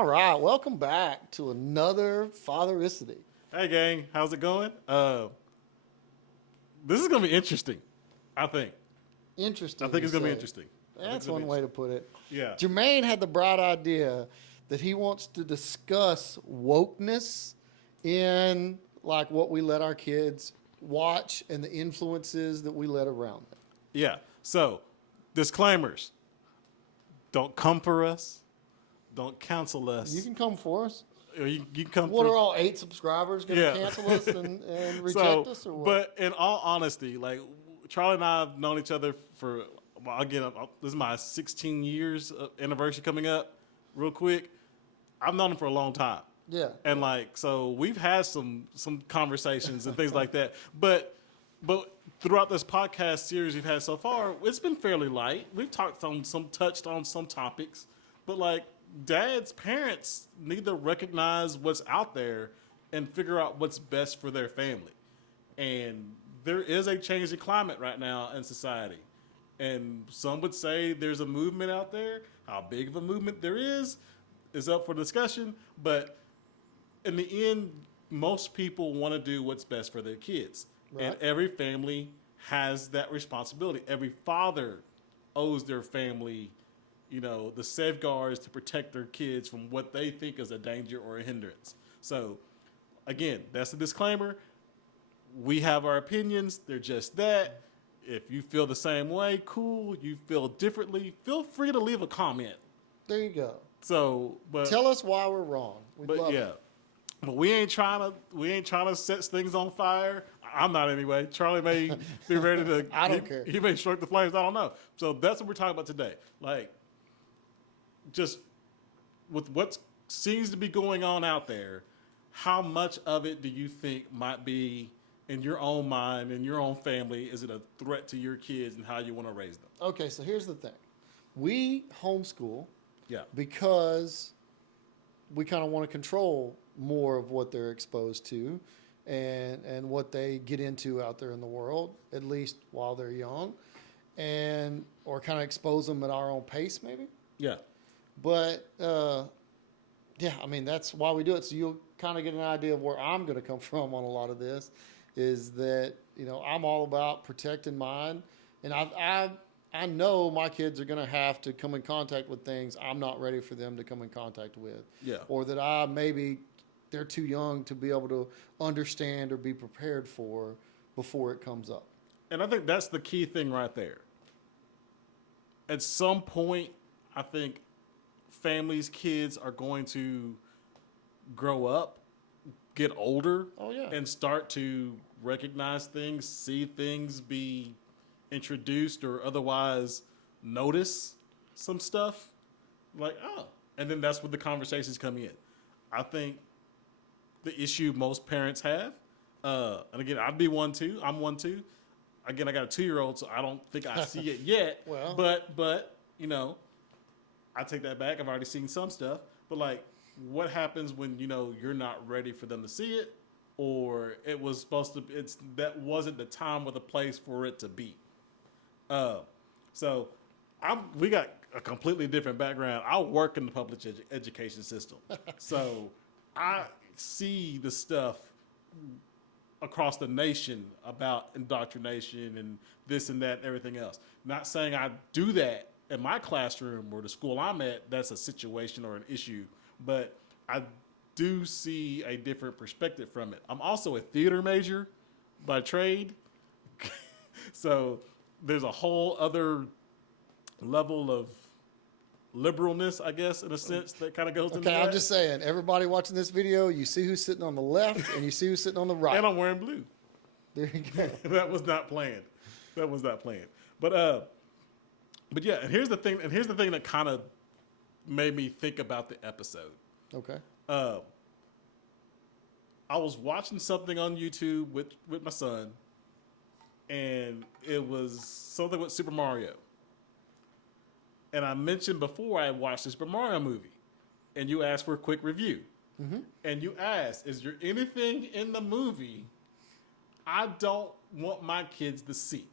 All right, welcome back to another Fathericity. Hey gang, how's it going? This is gonna be interesting. I think. Interesting. I think you it's gonna be say. interesting. I think it's That's gonna be one way to put it. Yeah. Jermaine had the bright idea that he wants to discuss wokeness in like what we let our kids watch and the influences that we let around them. Yeah. So, disclaimers: don't come for us. Don't cancel You us. can come for us. Or you can come What for. are all 8 subscribers going to Yeah. cancel us and reject So, us or what? but in all honesty, like Charlie and I have known each other for well, again, this is my 16 years anniversary coming up. Real quick, I've known him for a long time. Yeah. And like so we've had some conversations and things like that. But throughout this podcast series we've had so far, it's been fairly light. We've touched on some topics, but like dads, parents need to recognize what's out there and figure out what's best for their family. And there is a changing climate right now in society. And some would say there's a movement out there. How big of a movement there is up for discussion, but in the end, most people want to do what's best for their kids. Right. And every family has that responsibility. Every father owes their family, the safeguards to protect their kids from what they think is a danger or a hindrance. So, again, that's the disclaimer. We have our opinions. They're just that. If you feel the same way, cool. You feel differently, feel free to leave a comment. There you go. So, but Tell us why we're wrong. We'd but love yeah, it. but we ain't trying to set things on fire. I'm not anyway. Charlie may be ready to. I don't care. He may strike the flames. I don't know. So that's what we're talking about today. Like, just with what seems to be going on out there, how much of it do you think might be in your own mind, in your own family? Is it a threat to your kids and how you want to raise them? Okay, so here's the thing. We homeschool Yeah. because we kind of want to control more of what they're exposed to and what they get into out there in the world, at least while they're young, and or kind of expose them at our own pace maybe. Yeah. But yeah, I mean that's why we do it. So you'll kind of get an idea of where I'm going to come from on a lot of this. Is that I'm all about protecting mine, and I know my kids are going to have to come in contact with things I'm not ready for them to come in contact with. Yeah. Or that maybe they're too young to be able to understand or be prepared for before it comes up. And I think that's the key thing right there. At some point, I think families, kids are going to grow up, get older, Oh, yeah. and start to recognize things, see things, be introduced or otherwise notice some stuff. Like, oh. And then that's where the conversations come in. I think the issue most parents have, and again, I'd be one too. I'm one too. Again, I got a 2-year-old, so I don't think I see it yet. Well. But I take that back. I've already seen some stuff. But like, what happens when you're not ready for them to see it, or it was supposed to? That wasn't the time or the place for it to be. So we got a completely different background. I work in the public education system, so I see the stuff across the nation about indoctrination and this and that and everything else. Not saying I do that in my classroom or the school I'm at. That's a situation or an issue, but I do see a different perspective from it. I'm also a theater major by trade, so there's a whole other level of liberalness, I guess, in a sense, that kind of goes into Okay, that. I'm just saying, everybody watching this video, you see who's sitting on the left and you see who's sitting on the right. And I'm wearing blue. There you go. That was not planned. But yeah, and here's the thing that kind of made me think about the episode. Okay. I was watching something on YouTube with my son, and it was something with Super Mario. And I mentioned before I watched the Super Mario movie, and you asked for a quick review. Mm-hmm. And you asked, is there anything in the movie I don't want my kids to see?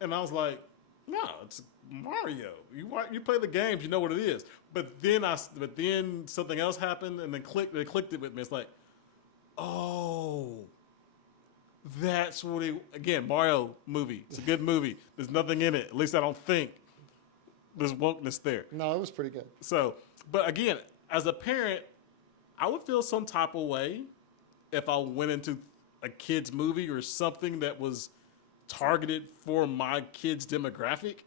And I was like, no, Mario. You play the games, you know what it is. But then something else happened, and then they clicked it with me. It's like, oh, that's what again, Mario movie. It's a good movie. There's nothing in it. At least I don't think there's wokeness there. No, it was pretty good. So, but again, as a parent, I would feel some type of way if I went into a kid's movie or something that was targeted for my kid's demographic,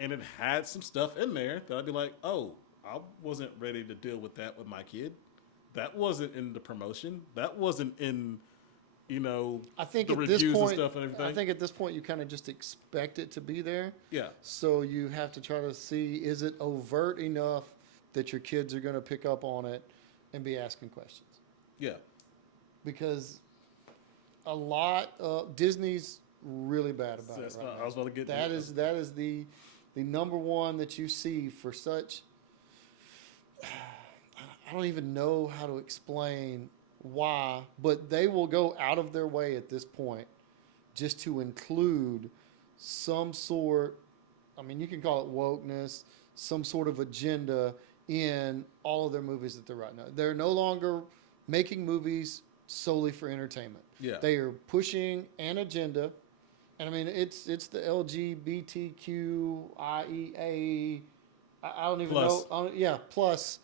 and it had some stuff in there that I'd be like, oh, I wasn't ready to deal with that with my kid. That wasn't in the promotion. That wasn't in, I think the at this reviews point, and stuff and everything. I think at this point you kind of just expect it to be there. Yeah. So you have to try to see, is it overt enough that your kids are going to pick up on it and be asking questions? Yeah. Because a lot of Disney's really bad about it right I now. was about to get That is the number one that you see for such. I don't even know how to explain why, but they will go out of their way at this point just to include some sort. I mean, you can call it wokeness, some sort of agenda in all of their movies that they're writing now. They're no longer making movies solely for entertainment. Yeah. They are pushing an agenda. And I mean, it's the LGBTQIEA. I don't even Plus. know. Yeah, plus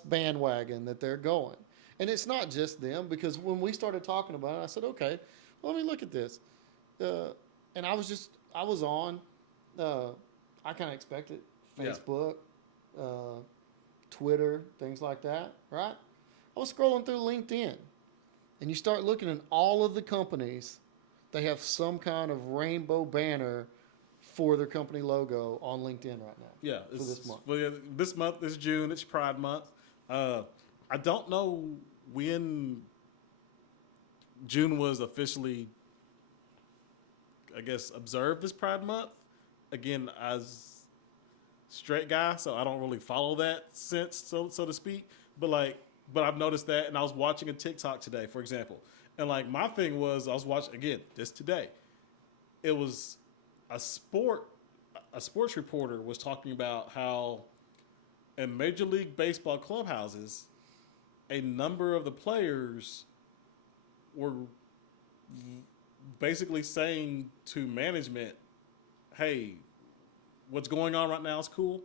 bandwagon that they're going. And it's not just them, because when we started talking about it, I said, okay, well, let me look at this. And I was on, I kind of expected Facebook, Twitter, things like that, right? I was scrolling through LinkedIn, and you start looking at all of the companies. They have some kind of rainbow banner for their company logo on LinkedIn right now. Yeah. For this month. Well, yeah, this month is June. It's Pride Month. I don't know when June was officially, I guess, observed as Pride Month. Again, as straight guy, so I don't really follow that sense, so to speak. But I've noticed that, and I was watching a TikTok today, for example. And my thing was, I was watching, again, this today. It was a sports reporter was talking about how in Major League Baseball clubhouses, a number of the players were basically saying to management, hey, what's going on right now is cool.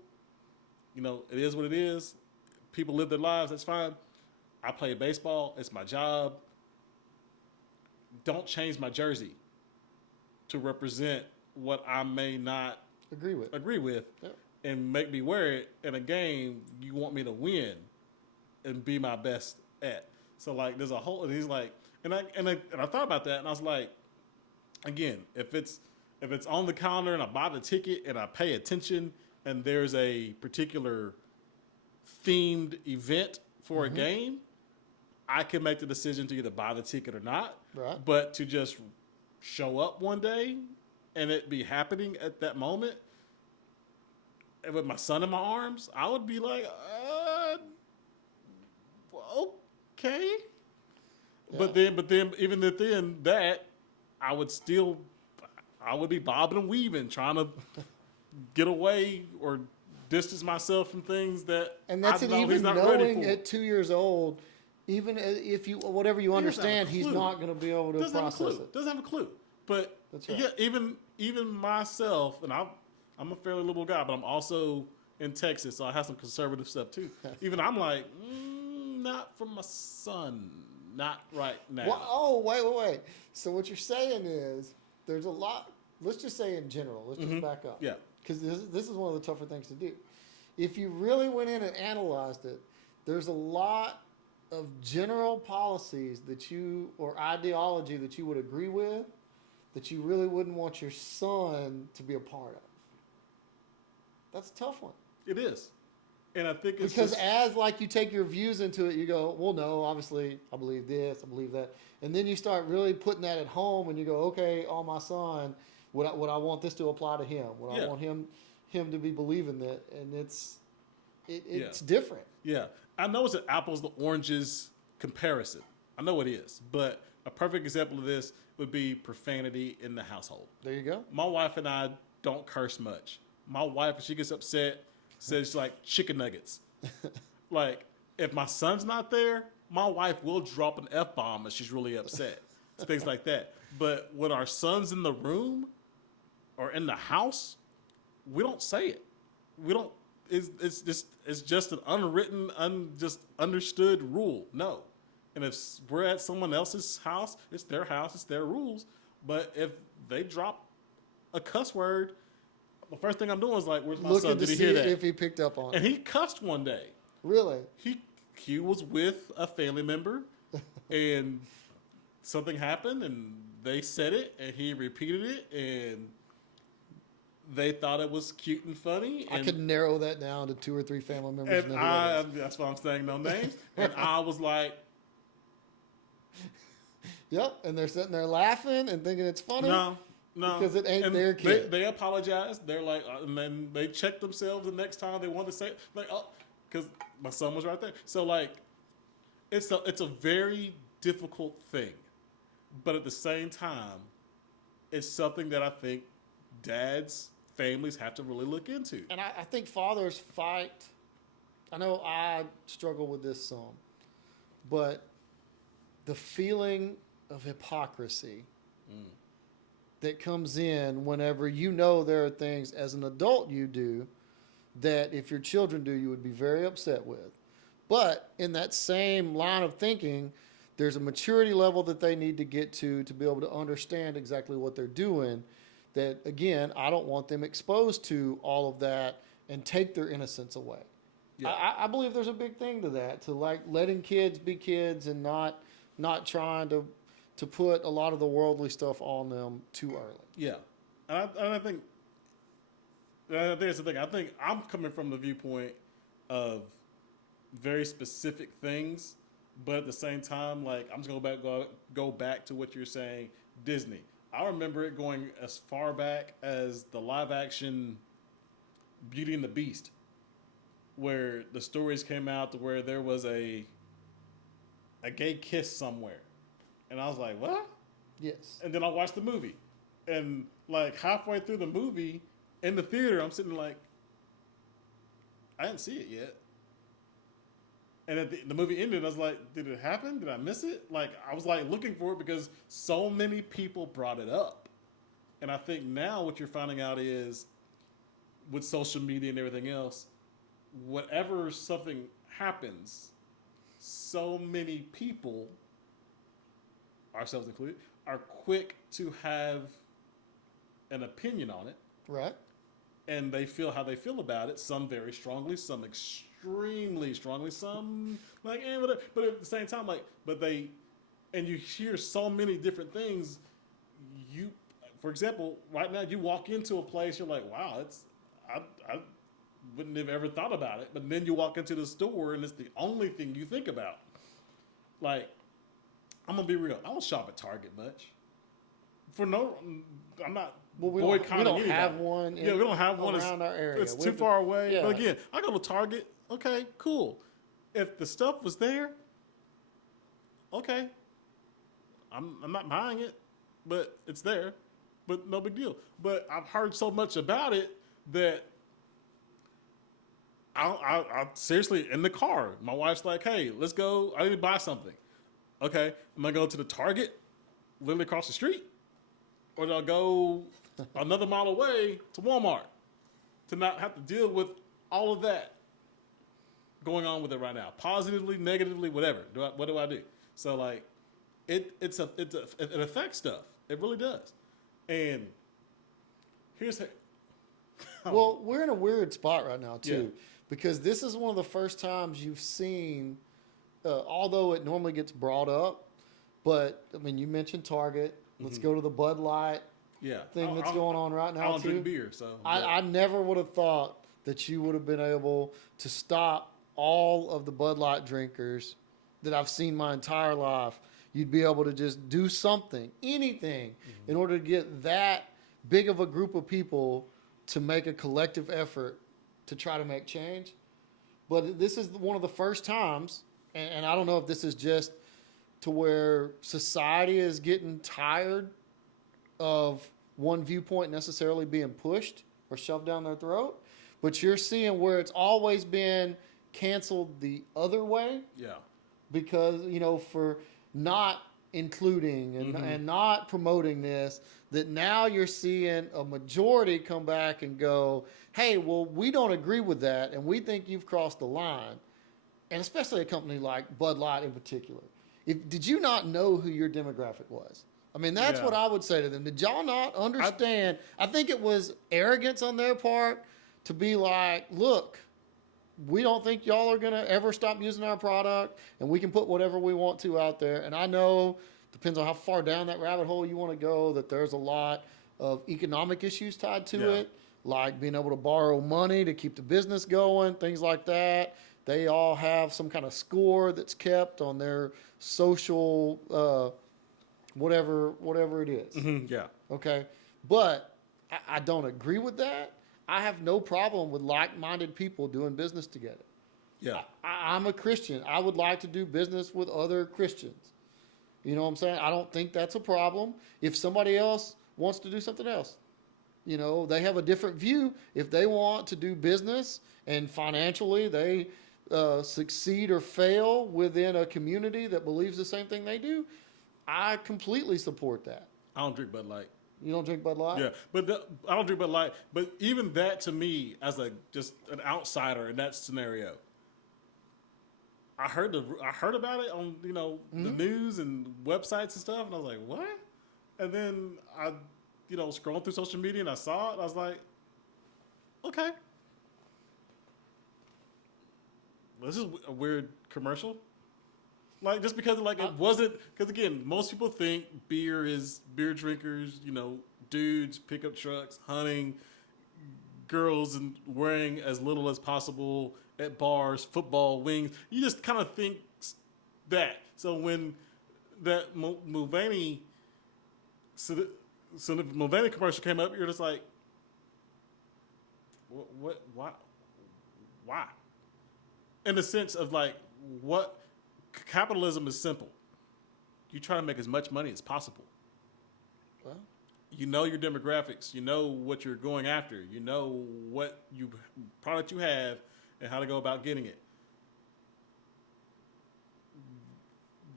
It is what it is. People live their lives, that's fine. I play baseball, it's my job. Don't change my jersey to represent what I may not agree with, Yep. and make me wear it in a game you want me to win and be my best at. So there's a whole, and he's like, and I thought about that, and I was like, again, if it's on the calendar and I buy the ticket and I pay attention, and there's a particular themed event for a game, I can make the decision to either buy the ticket or not. Right. But to just show up one day and it be happening at that moment, and with my son in my arms, I would be like, okay. Yeah. But then even within that, I would be bobbing and weaving, trying to get away or distance myself from things that And that's I it. know Even he's not ready knowing for. at 2 years old, even if you whatever you understand, he's not going to be able to process it. Doesn't have a clue. But That's right. yeah, even myself, and I'm a fairly liberal guy, but I'm also in Texas, so I have some conservative stuff too. Even I'm like, not for my son, not right now. Well, wait. So what you're saying is there's a lot. Let's just say in general. Let's just back up. Yeah. Because this is one of the tougher things to do. If you really went in and analyzed it, there's a lot of general policies or ideology that you would agree with that you really wouldn't want your son to be a part of. That's a tough one. It is. And I think it's Because just, as you take your views into it, you go, well, no, obviously I believe this, I believe that. And then you start really putting that at home and you go, okay, my son, would I want this to apply to him? Would I want him to be believing that? And it's different. yeah. I know it's an apples to oranges comparison. I know it is. But a perfect example of this would be profanity in the household. There you go. My wife and I don't curse much. My wife, if she gets upset, says like chicken nuggets. Like, if my son's not there, my wife will drop an F-bomb if she's really upset. Things like that. But when our son's in the room or in the house, we don't say it. We don't. It's just an unwritten, just understood rule. No. And if we're at someone else's house, it's their house, it's their rules. But if they drop a cuss word, the first thing I'm doing is like, "Where's my son? Looking to Did he see hear that?" if he picked up on And it. he cussed one day. Really? He was with a family member, and something happened, and they said it, and he repeated it, and they thought it was cute and funny. I And, could narrow that down to 2 or 3 family members. and know who it is. that's why I'm saying no names. And I was like, Yep, and they're sitting there laughing and thinking it's funny. no. Because it ain't And their kid. They apologized. They're like, and then they checked themselves the next time they wanted to say, like, oh, because my son was right there. So like, it's a very difficult thing, but at the same time, it's something that I think dads, families have to really look into. And I think fathers fight. I know I struggle with this some, but the feeling of hypocrisy that comes in whenever you know there are things as an adult you do that if your children do, you would be very upset with. But in that same line of thinking, there's a maturity level that they need to get to be able to understand exactly what they're doing. That, again, I don't want them exposed to all of that and take their innocence away. Yeah. I believe there's a big thing to that, to like letting kids be kids and not trying to put a lot of the worldly stuff on them too early. Yeah, and I think that's the thing. I think I'm coming from the viewpoint of very specific things, but at the same time, like I'm just go back to what you're saying, Disney. I remember it going as far back as the live action Beauty and the Beast, where the stories came out to where there was a gay kiss somewhere, and I was like, what? Yes. And then I watched the movie, and like halfway through the movie in the theater, I'm sitting like, I didn't see it yet. And at the movie ended, I was like, did it happen? Did I miss it? Like, I was like looking for it because so many people brought it up. And I think now what you're finding out is with social media and everything else, whatever something happens, so many people, ourselves included, are quick to have an opinion on it. Right. And they feel how they feel about it. Some very strongly, some extremely strongly, some like, whatever. But at the same time, like, and you hear so many different things. For example, right now you walk into a place, you're like, wow, I wouldn't have ever thought about it. But then you walk into the store and it's the only thing you think about. Like, I'm gonna be real. I don't shop at Target much. I'm not. Well, we don't have one. We don't have one around our area. It's too far away. Yeah. But again, I go to Target. Okay, cool. If the stuff was there, okay, I'm not buying it, but it's there. But no big deal. But I've heard so much about it that I seriously, in the car, my wife's like, hey, let's go. I need to buy something. Okay, am I going to the Target literally across the street? Or do I go another mile away to Walmart to not have to deal with all of that going on with it right now? Positively, negatively, whatever. What do I do? So like, it affects stuff. It really does. And here's Well, we're in a weird spot right now too, Yeah. because this is one of the first times you've seen, although it normally gets brought up, but I mean, you mentioned Target. Let's go to the Bud Light thing that's going on right now I don't too. drink beer, so I never would have thought that you would have been able to stop all of the Bud Light drinkers that I've seen my entire life. You'd be able to just do something, anything, in order to get that big of a group of people to make a collective effort to try to make change. But this is one of the first times, and I don't know if this is just to where society is getting tired of one viewpoint necessarily being pushed or shoved down their throat, but you're seeing where it's always been canceled the other way Yeah. because, for not including and not promoting this, that now you're seeing a majority come back and go, hey, well, we don't agree with that, and we think you've crossed the line. And especially a company like Bud Light in particular. Did you not know who your demographic was? I mean, that's what I would say to them. Did y'all not understand? I think it was arrogance on their part to be like, look, we don't think y'all are going to ever stop using our product, and we can put whatever we want to out there. And I know, depends on how far down that rabbit hole you want to go, that there's a lot of economic issues tied to it, like being able to borrow money to keep the business going, things like that. They all have some kind of score that's kept on their social, whatever it is. Yeah. Okay. But I don't agree with that. I have no problem with like-minded people doing business together. Yeah. I'm a Christian. I would like to do business with other Christians. You know what I'm saying? I don't think that's a problem. If somebody else wants to do something else, they have a different view. If they want to do business and financially they succeed or fail within a community that believes the same thing they do, I completely support that. I don't drink Bud Light. You don't drink Bud Light? Yeah, but I don't drink Bud Light. But even that, to me, as just an outsider in that scenario, I heard about it on the news and websites and stuff, and I was like, what? And then I scrolling through social media and I saw it. And I was like, okay, this is a weird commercial. Like, just because it wasn't, because again, most people think beer drinkers, dudes, pickup trucks, hunting, girls, and wearing as little as possible at bars, football, wings. You just kind of think that. So when that Mulvaney, the Mulvaney commercial came up, you're just like, what, why? In the sense of like, what? Capitalism is simple. You try to make as much money as possible. Well, you know your demographics. You know what you're going after. You know what product you have and how to go about getting it.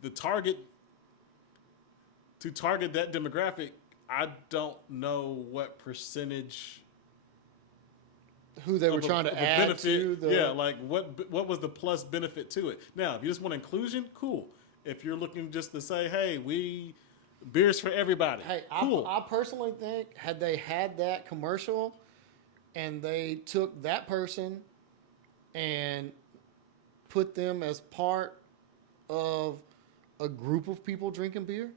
To target that demographic, I don't know what percentage who they were trying to add to the... like what was the plus benefit to it? Now, if you just want inclusion, cool. If you're looking just to say, hey, beer's for everybody, hey, cool. I personally think had they had that commercial and they took that person and put them as part of a group of people drinking beer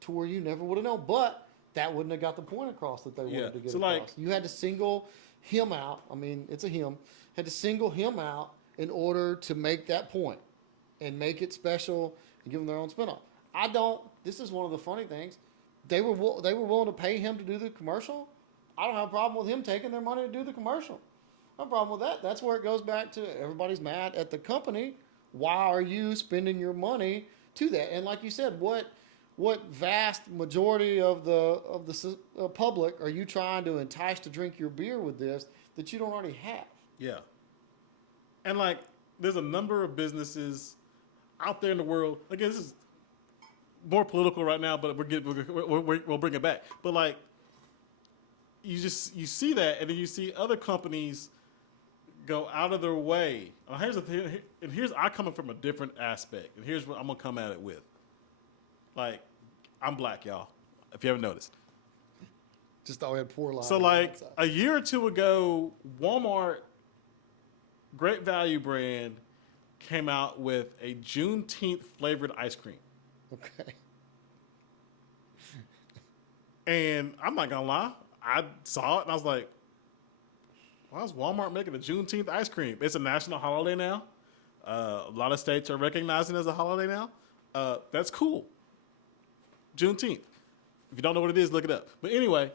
to where you never would have known, but that wouldn't have got the point across that they wanted to get across. You had to single him out. I mean, it's a him. Had to single him out in order to make that point and make it special and give them their own spinoff. This is one of the funny things. They were willing to pay him to do the commercial. I don't have a problem with him taking their money to do the commercial. No problem with that. That's where it goes back to everybody's mad at the company. Why are you spending your money to that? And like you said, what vast majority of the public are you trying to entice to drink your beer with this that you don't already have? Yeah. And like, there's a number of businesses out there in the world. Again, this is more political right now, but we'll bring it back. But like, you see that, and then you see other companies go out of their way. Here's the thing, and I coming from a different aspect, and here's what I'm gonna come at it with. Like, I'm black, y'all, if you haven't noticed. Just thought we had poor lives. So, like, a year or two ago, Walmart, great value brand, came out with a Juneteenth flavored ice cream. Okay. And I'm not gonna lie, I saw it and I was like, why is Walmart making a Juneteenth ice cream? It's a national holiday now. A lot of states are recognizing it as a holiday now. That's cool. Juneteenth. If you don't know what it is, look it up. But anyway,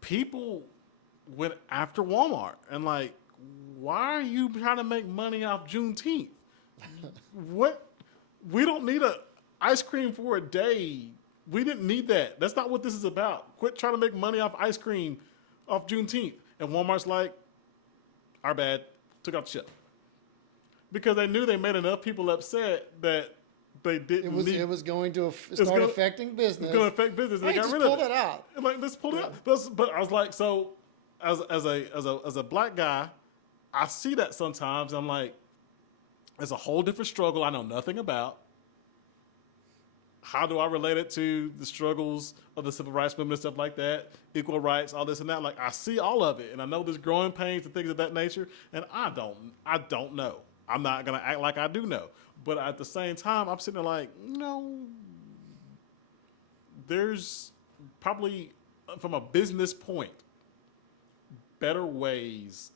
people went after Walmart and like, why are you trying to make money off Juneteenth? What? We don't need a ice cream for a day We didn't need that. That's not what this is about. Quit trying to make money off ice cream off Juneteenth. And Walmart's like, our bad, took out the shelf. Because they knew they made enough people upset that they didn't need. It was going to start affecting business. It's going to affect business. And Hey, they got just rid pull of it. that out. And like, let's pull it out. But I was like, so as a black guy, I see that sometimes. I'm like, it's a whole different struggle I know nothing about. How do I relate it to the struggles of the civil rights movement and stuff like that, equal rights, all this and that? Like, I see all of it, and I know there's growing pains and things of that nature, and I don't know. I'm not gonna act like I do know, but at the same time, I'm sitting there like, there's probably, from a business point, better ways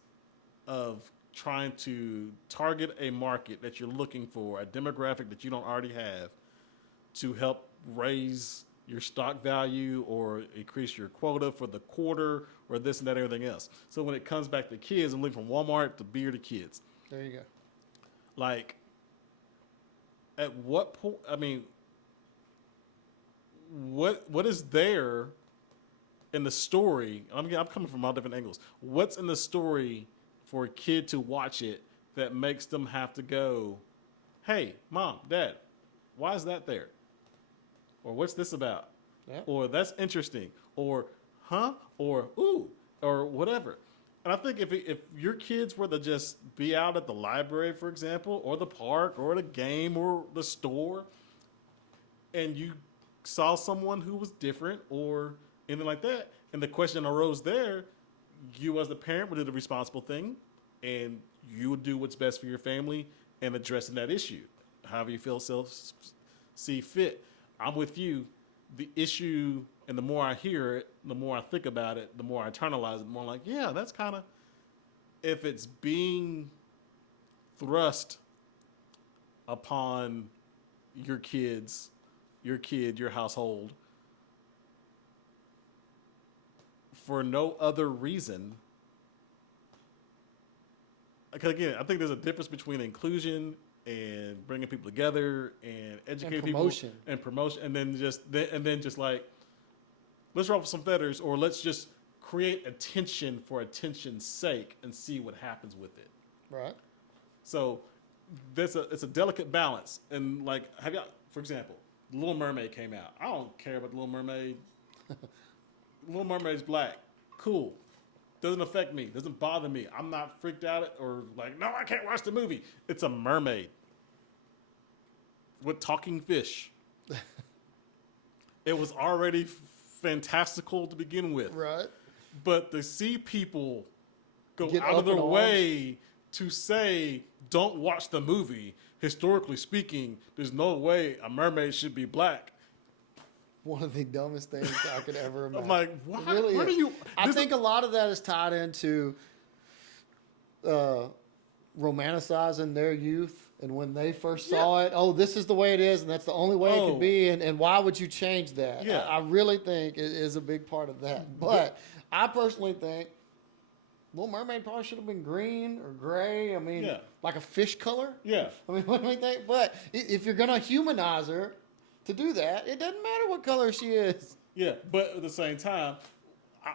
of trying to target a market that you're looking for, a demographic that you don't already have, to help raise your stock value or increase your quota for the quarter or this and that, everything else. So when it comes back to kids, I'm looking from Walmart to beer to kids. There you go. Like, at what point, I mean, what is there in the story? I'm coming from all different angles. What's in the story for a kid to watch it that makes them have to go, hey, mom, dad, why is that there? Or what's this about? Yeah. Or that's interesting. Or, huh? Or, ooh, or whatever. And I think if your kids were to just be out at the library, for example, or the park, or the game, or the store, and you saw someone who was different or anything like that, and the question arose there, you as the parent would do the responsible thing, and you would do what's best for your family and addressing that issue, however you see fit. I'm with you. The issue, and the more I hear it, the more I think about it, the more I internalize it, the more I'm like, yeah, that's kind of, if it's being thrust upon your kids, your household, for no other reason. Because again, I think there's a difference between inclusion and bringing people together and educating people and promotion, and then just like, let's ruffle some feathers, or let's just create attention for attention's sake and see what happens with it. Right. So it's a delicate balance. And like, have y'all, for example, The Little Mermaid came out. I don't care about The Little Mermaid. Little Mermaid's black. Cool. Doesn't affect me. Doesn't bother me. I'm not freaked out or like, no, I can't watch the movie. It's a mermaid with talking fish. It was already fantastical to begin with. Right. But to see people go Get out of up their in way to say, don't watch the movie, historically speaking, there's no way a mermaid should be black. One of the dumbest things I could ever imagine. I'm like, what? Really Where do you? I think a lot of that is tied into romanticizing their youth, and when they first saw it, oh, this is the way it is, and that's the only way it could be, and why would you change that? Yeah. I really think it is a big part of that. But I personally think Little Mermaid probably should have been green or gray. I mean, like a fish color. Yeah. I mean, what do we think? But if you're going to humanize her to do that, it doesn't matter what color she is. Yeah, but at the same time,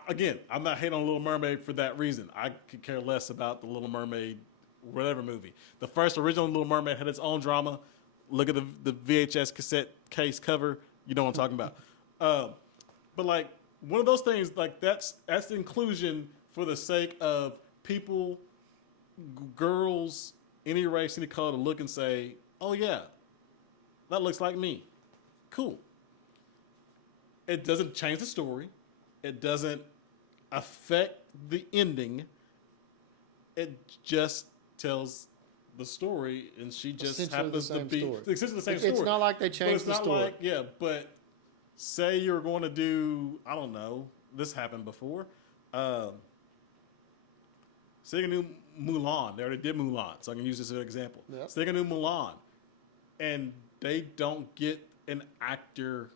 again, I'm not hating on Little Mermaid for that reason. I could care less about the Little Mermaid, whatever movie. The first original Little Mermaid had its own drama. Look at the VHS cassette case cover. You know what I'm talking about. But like, one of those things, like that's inclusion for the sake of people, girls, any race, any color, to look and say, oh yeah, that looks like me. Cool. It doesn't change the story. It doesn't affect the ending. It just tells the story, and she just happens to be essentially the same story. It's not like they changed the story. Like, yeah, but say you're going to do, I don't know, this happened before. Say you do Mulan. They already did Mulan, so I can use this as an example. Yep. Say you do Mulan, and they don't get an actor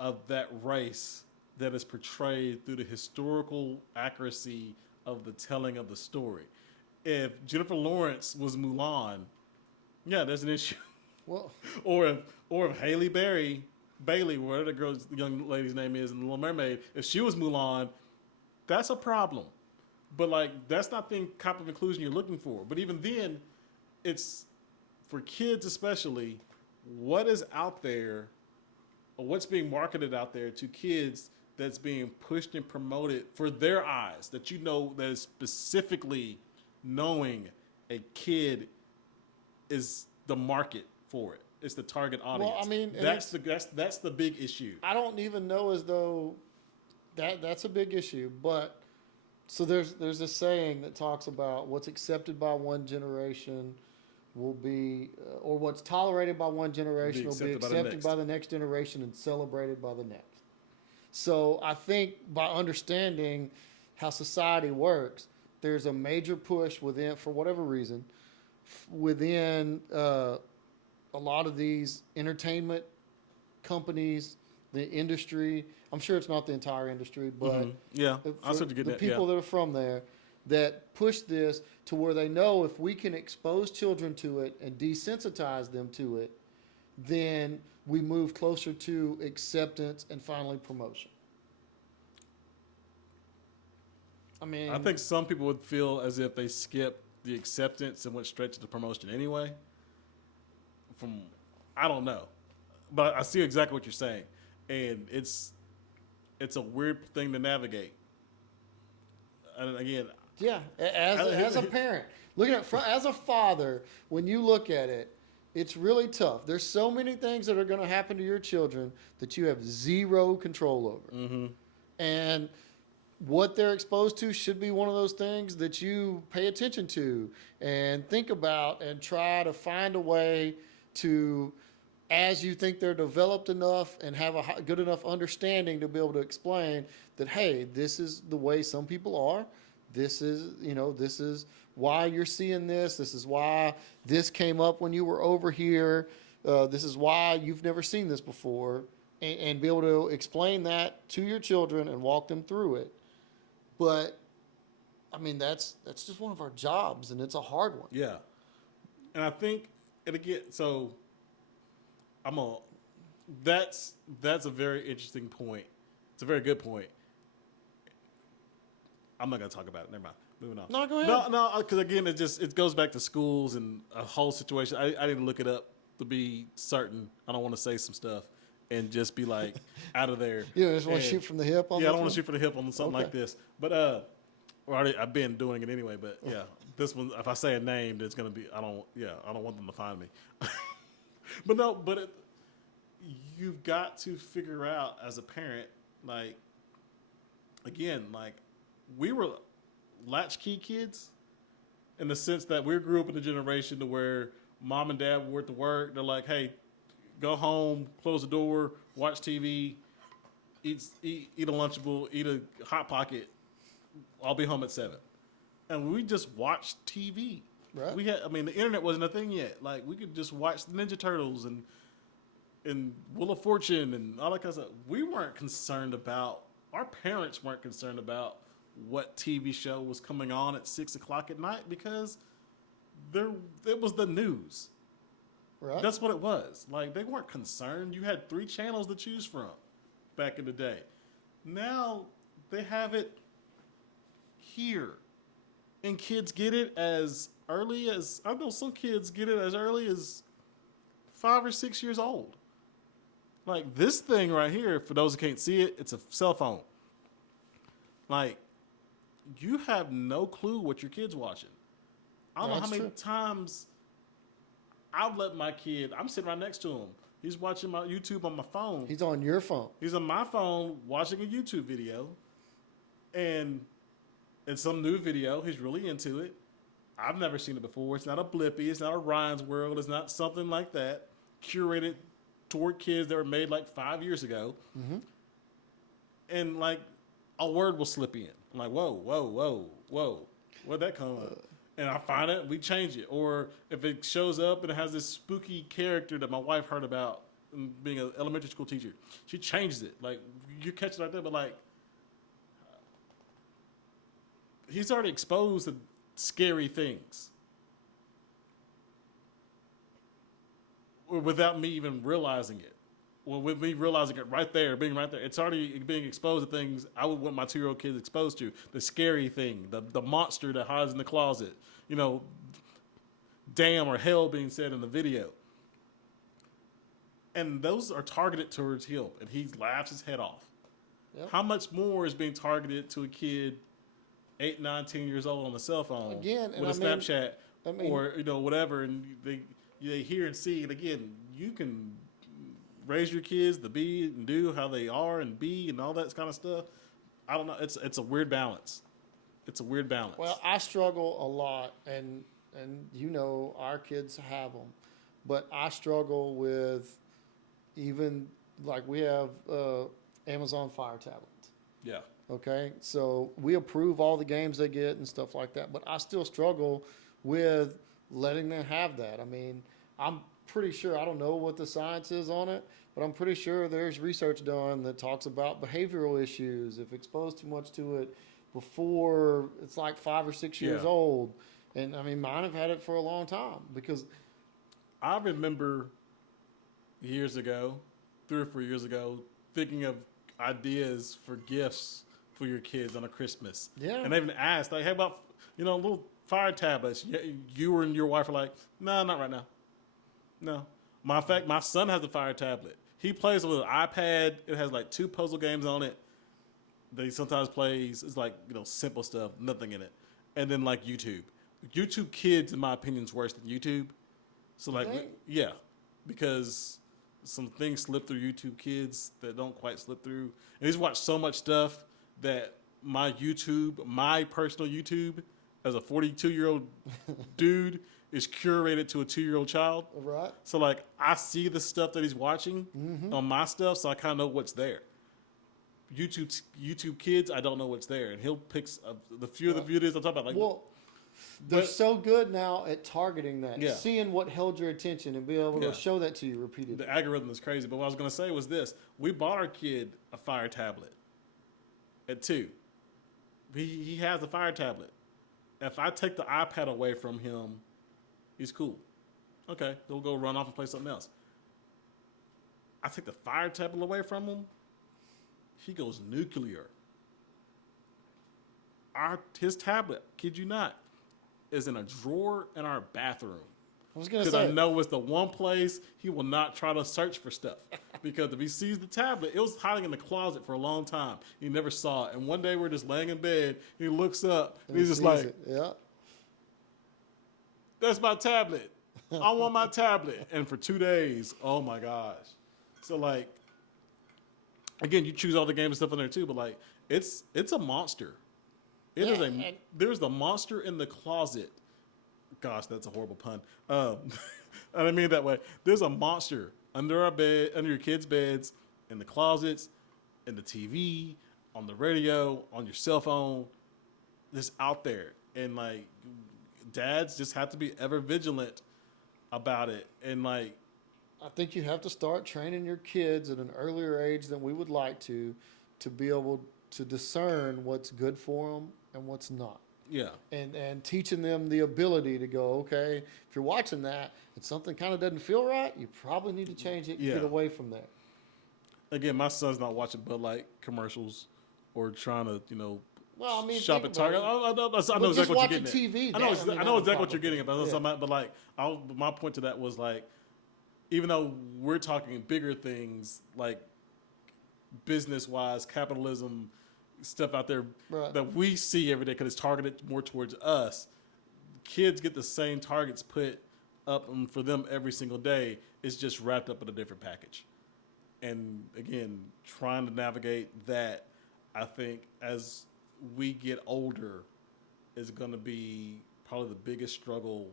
of that race that is portrayed through the historical accuracy of the telling of the story. If Jennifer Lawrence was Mulan, yeah, there's an issue. Well, or if Halle Berry Bailey, whatever the girl's the young lady's name is in The Little Mermaid, if she was Mulan, that's a problem. But like that's not the type of inclusion you're looking for. But even then, it's for kids especially, what is out there or what's being marketed out there to kids that's being pushed and promoted for their eyes that you know that is specifically knowing a kid is the market for it. It's the target audience. Well, I mean, that's the big issue. I don't even know as though that's a big issue, but so there's a saying that talks about what's accepted by one generation will be, or what's tolerated by one generation will be accepted by the next generation and celebrated by the next. So I think by understanding how society works, there's a major push within, for whatever reason, within a lot of these entertainment companies, the industry. I'm sure it's not the entire industry, but yeah, I started to get the that. people that are from there that push this to where they know if we can expose children to it and desensitize them to it, then we move closer to acceptance and finally promotion. I mean, I think some people would feel as if they skipped the acceptance and went straight to the promotion anyway. I don't know, but I see exactly what you're saying, and it's a weird thing to navigate. And again, yeah, as a parent, looking at as a father, when you look at it, it's really tough. There's so many things that are going to happen to your children that you have zero control over, and what they're exposed to should be one of those things that you pay attention to and think about and try to find a way to, as you think they're developed enough and have a good enough understanding to be able to explain that, hey, this is the way some people are. This is, this is why you're seeing this. This is why this came up when you were over here. This is why you've never seen this before. And be able to explain that to your children and walk them through it. But, I mean, that's just one of our jobs, and it's a hard one. Yeah. And I think, and again, so that's a very interesting point. It's a very good point. I'm not going to talk about it. Never mind. Moving on. No, go ahead. No, because again, it goes back to schools and a whole situation. I didn't look it up to be certain. I don't want to say some stuff and just be like out of there. You just want to shoot from the hip on I don't want to shoot from the hip on something like this. But I've been doing it anyway. But yeah, this one, if I say a name, it's gonna be I don't want them to find me. But you've got to figure out as a parent, like again, like we were latchkey kids in the sense that we grew up in a generation to where mom and dad were at work. They're like, hey, go home, close the door, watch TV, eat a Lunchable, eat a Hot Pocket. I'll be home at 7. And we just watched TV. Right. The internet wasn't a thing yet. Like we could just watch the Ninja Turtles and Wheel of Fortune and all that kind of stuff. We weren't concerned about, our parents weren't concerned about what TV show was coming on at 6 o'clock at night because it was the news. Right. That's what it was. Like, they weren't concerned. You had 3 channels to choose from back in the day. Now, they have it here. And kids get it as early as, I know some kids get it as early as 5 or 6 years old. Like, this thing right here, for those who can't see it, it's a cell phone. Like, you have no clue what your kid's watching. I don't know how many times I've let my kid, I'm sitting right next to him. He's watching my YouTube on my phone. He's on your phone. He's on my phone watching a YouTube video. And it's some new video. He's really into it. I've never seen it before. It's not a Blippi. It's not a Ryan's World. It's not something like that. Curated toward kids that were made like 5 years ago. Mm-hmm. And like a word will slip in. I'm like, whoa. Where'd that come up? And I find it, we change it. Or if it shows up and it has this spooky character that my wife heard about being an elementary school teacher, she changes it. Like, you catch it right there, but like, he's already exposed to scary things without me even realizing it. well, with me realizing it right there, being right there, it's already being exposed to things I would want my 2-year-old kids exposed to. The scary thing, the monster that hides in the closet, you know, damn or hell being said in the video. And those are targeted towards him, and he laughs his head off. Yep. How much more is being targeted to a kid 8, 9, 10 years old on a cell phone Again, and with a Snapchat or whatever, and they hear and see. And again, you can raise your kids to be and do how they are and be and all that kind of stuff. I don't know. It's a weird balance. It's a weird balance. Well, I struggle a lot, and our kids have them, but I struggle with even like we have Amazon Fire tablets. Yeah. Okay, so we approve all the games they get and stuff like that, but I still struggle with letting them have that. I mean, I'm pretty sure, I don't know what the science is on it, but I'm pretty sure there's research done that talks about behavioral issues if exposed too much to it before it's like 5 or 6 years old. And I mean, mine have had it for a long time because I remember years ago, 3 or 4 years ago, thinking of ideas for gifts for your kids on a Christmas. Yeah. And they even asked, like, hey, about, little fire tablets. You and your wife are like, no, not right now. No. In fact, my son has a fire tablet. He plays a little iPad. It has like 2 puzzle games on it that he sometimes plays. It's like, simple stuff, nothing in it. And then like YouTube. YouTube Kids, in my opinion, is worse than YouTube. So like, yeah, because some things slip through YouTube Kids that don't quite slip through. And he's watched so much stuff that my personal YouTube, as a 42-year-old dude, is curated to a 2-year-old child. Right. So like, I see the stuff that he's watching on my stuff, so I kind of know what's there. YouTube Kids, I don't know what's there, and he'll pick the few of the videos I'm talking about. Like, well, they're so good now at targeting that, seeing what held your attention and be able to show that to you repeatedly. The algorithm is crazy. But what I was going to say was this: we bought our kid a Fire tablet at 2. He has a Fire tablet. If I take the iPad away from him, he's cool. Okay, he'll go run off and play something else. I take the Fire tablet away from him, he goes nuclear. His tablet, kid you not, is in a drawer in our bathroom. I was going to say. Because I know it's the one place he will not try to search for stuff. Because if he sees the tablet, it was hiding in the closet for a long time. He never saw it. And one day we're just laying in bed. He looks up and he's just like, that's my tablet. I want my tablet. And for 2 days, oh my gosh. So like, again, you choose all the games and stuff in there too, but like, it's a monster. There's the monster in the closet. Gosh, that's a horrible pun. I didn't mean it that way. There's a monster under our bed, under your kids' beds, in the closets, in the TV, on the radio, on your cell phone, just out there. And like, dads just have to be ever vigilant about it. And like, I think you have to start training your kids at an earlier age than we would like to be able to discern what's good for them and what's not. Yeah. And teaching them the ability to go, okay, if you're watching that and something kind of doesn't feel right, you probably need to change it and get away from there. Again, my son's not watching Bud Light commercials or trying to, well, I mean, shop at Target. I know exactly what you're getting at. I know exactly what you're getting at. But like, my point to that was like, even though we're talking bigger things like business-wise, capitalism, stuff out there that we see every day because it's targeted more towards us, kids get the same targets put up for them every single day. It's just wrapped up in a different package. And again, trying to navigate that, I think, as we get older, is going to be probably the biggest struggle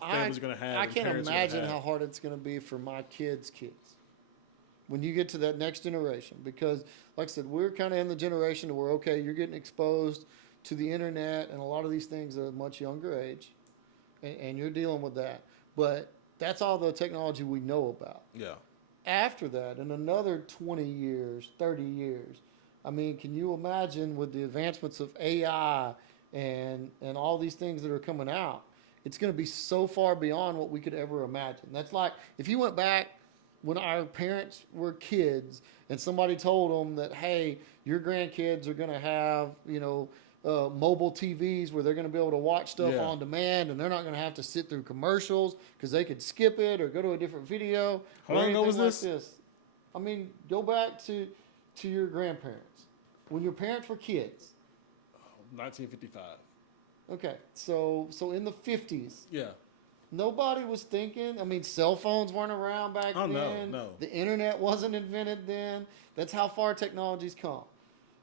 families are going to have. I can't imagine how hard it's going to be for my kids' kids when you get to that next generation. Because, like I said, we're kind of in the generation where, okay, you're getting exposed to the internet and a lot of these things at a much younger age, and you're dealing with that. But that's all the technology we know about. Yeah. After that, in another 20 years, 30 years, I mean, can you imagine with the advancements of AI and all these things that are coming out, it's going to be so far beyond what we could ever imagine. That's like, if you went back when our parents were kids and somebody told them that, hey, your grandkids are going to have, mobile TVs where they're going to be able to watch stuff Yeah. on demand and they're not going to have to sit through commercials because they could skip it or go to a different video How or long ago anything was like this? this. I mean, go back to your grandparents. When your parents were kids. 1955. Okay, so in the 50s, Yeah. nobody was thinking. I mean, cell phones weren't around back Oh, no, then. no. The internet wasn't invented then. That's how far technology's come.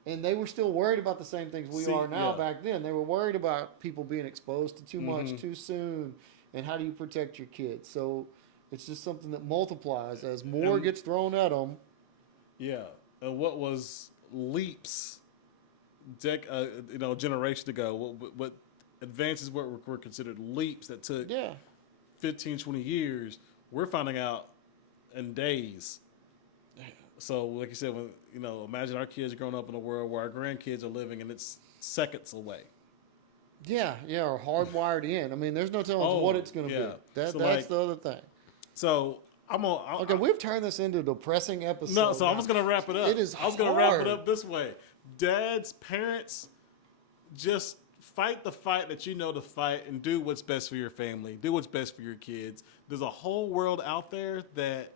And they were still worried about the same things we are now back then. They were worried about people being exposed to too much too soon. And how do you protect your kids? So it's just something that multiplies as more gets thrown at them. Yeah. And what was leaps, generations ago, what advances were considered leaps that took 15, 20 years, we're finding out in days. So, like you said, imagine our kids growing up in a world where our grandkids are living and it's seconds away. Yeah, or hardwired in. I mean, there's no telling what it's going to be. That's the other thing. So, okay, we've turned this into a depressing episode. No, so I was going to wrap it up. I was going to wrap it up this way. Dads, parents, just fight the fight that you know to fight and do what's best for your family. Do what's best for your kids. There's a whole world out there that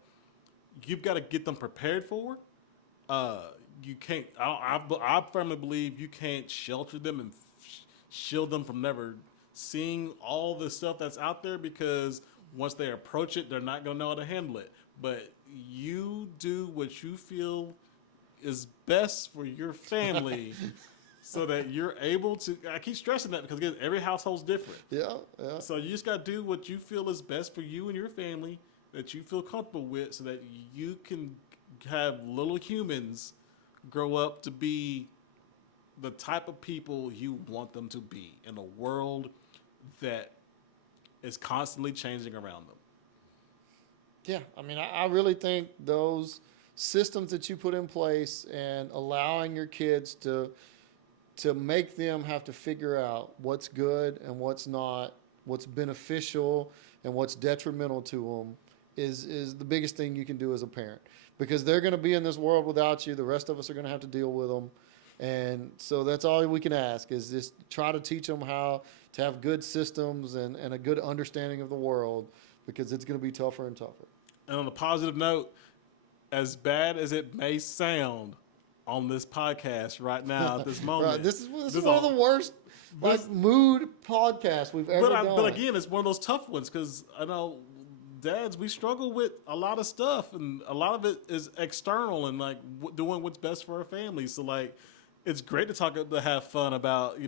you've got to get them prepared for. You can't. I firmly believe you can't shelter them and shield them from never seeing all the stuff that's out there, because once they approach it, they're not going to know how to handle it. But you do what you feel is best for your family so that you're able to. I keep stressing that because, again, every household's different. Yeah. So you just got to do what you feel is best for you and your family, that you feel comfortable with, so that you can have little humans grow up to be the type of people you want them to be in a world that is constantly changing around them. Yeah, I mean, I really think those systems that you put in place and allowing your kids to make them have to figure out what's good and what's not, what's beneficial and what's detrimental to them is the biggest thing you can do as a parent, because they're going to be in this world without you. The rest of us are going to have to deal with them. And so that's all we can ask, is just try to teach them how to have good systems and a good understanding of the world, because it's going to be tougher and tougher. And on a positive note, as bad as it may sound on this podcast right now at this moment. Right. This is one of the worst mood podcasts we've ever done. But again, it's one of those tough ones, because I know dads, we struggle with a lot of stuff, and a lot of it is external and doing what's best for our family. So it's great to have fun about,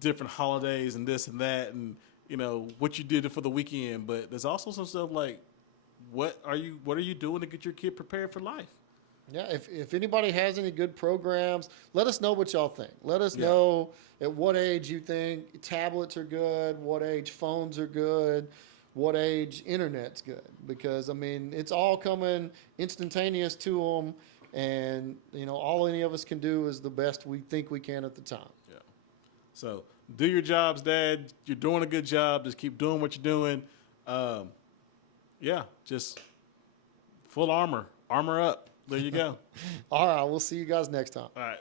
different holidays and this and that, and what you did for the weekend. But there's also some stuff like, what are you doing to get your kid prepared for life? Yeah, if anybody has any good programs, let us know what y'all think. Let us know at what age you think tablets are good, what age phones are good, what age internet's good. Because, I mean, it's all coming instantaneous to them, and, all any of us can do is the best we think we can at the time. Yeah. So do your jobs, Dad. You're doing a good job. Just keep doing what you're doing. Just full armor. Armor up. There you go. All right, we'll see you guys next time. All right.